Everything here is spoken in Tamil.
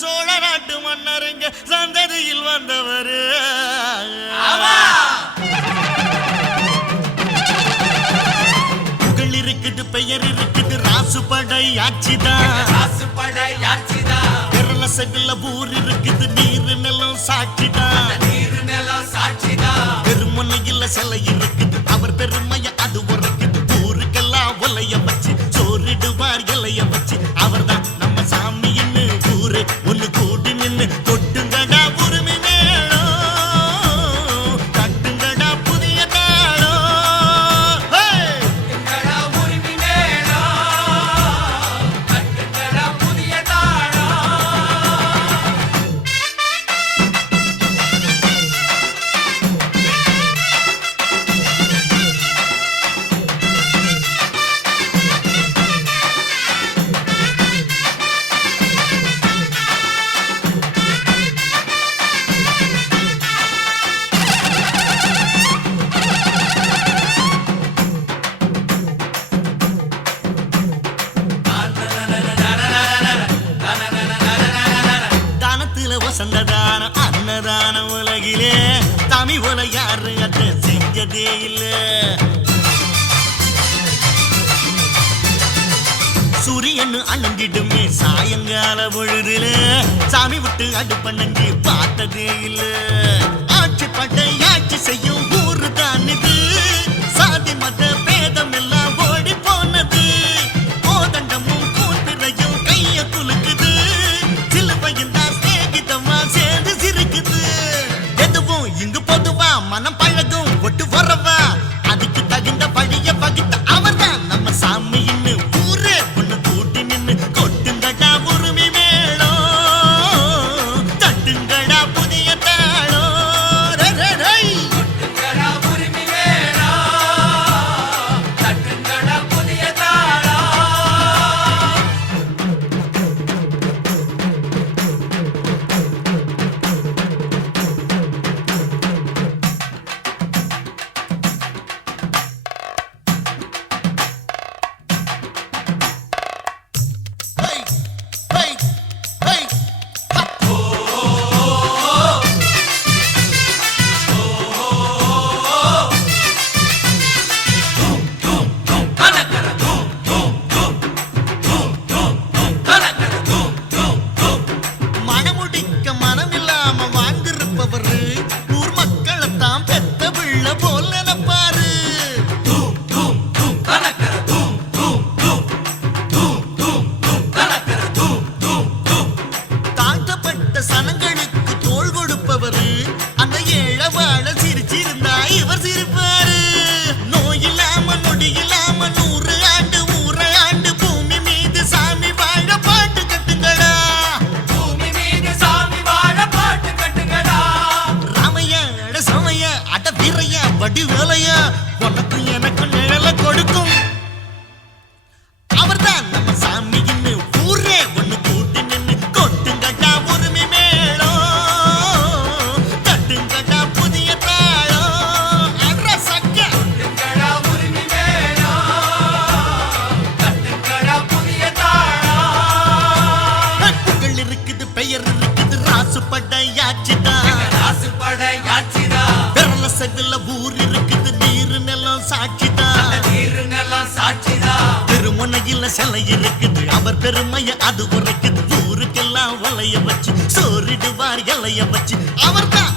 சோழ நாட்டு மன்னருங்க சந்ததியில் வந்தவர். புகழ் இருக்குது பெயர் இருக்குது ராசு படை ஆட்சிதான். ராசு படை ஆட்சிதான். செகுல ஊர் இருக்குது நீர் நிலம் சாட்சிதான். வசந்த தானம் அன்னதான உலகிலே தமி உலகாரு அத்தை செஞ்சதே இல்லை. சூரியன்னு அணுங்கிடுமே சாயங்கால பொழுதுல. சாமி விட்டு அடுப்பண்ணி பார்த்ததே இல்லை. மனம் பழகும் ஒட்டு வரவா தேவையா உனக்கு எனக்கு நிழல கொடுக்கும். அவர்தான் நம்ம சாமின்னு ஊரே. ஒண்ணு கூட்டி புதிய தாளம் அட சக்க கொட்டுங்கடா உரிமை இருக்குது பெயர் இருக்குது ராசு படையாச்சுதான் ராசு படையாச்சுதான் விரல முனையில சிலை இருக்குது. அவர் பெருமைய அது உரைக்குது. ஊருக்கெல்லாம் வளைய வச்சு சோறிடுவார் இலைய வச்சு. அவர் தான்